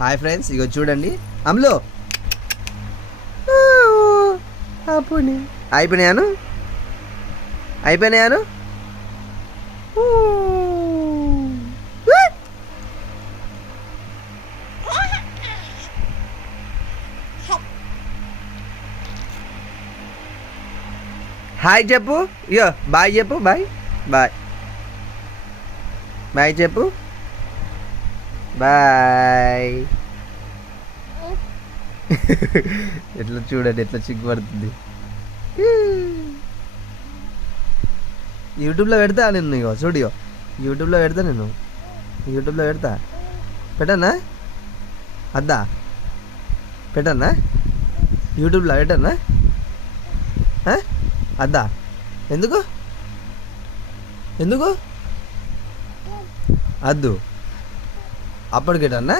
Hi friends, ఇగో చూడండి అమ్లో అయిపోయినాయాను అయిపోయినాయాను. Hi చెప్పు, ఇయో బాయ్ చెప్పు, బాయ్ బాయ్ బాయ్ చెప్పు, బాయ్. ఎట్లా చూడండి, ఎట్లా సిగ్గుపడుతుంది. యూట్యూబ్లో పెడతా నేను, ఇగో చూడియో యూట్యూబ్లో పెడతా, నేను యూట్యూబ్లో పెడతా. పెట్టన్నా అద్దా, పెట్టన్నా యూట్యూబ్లో పెట్టన్నా అద్దా. ఎందుకు ఎందుకు అద్దు అప్పటికేటన్నా.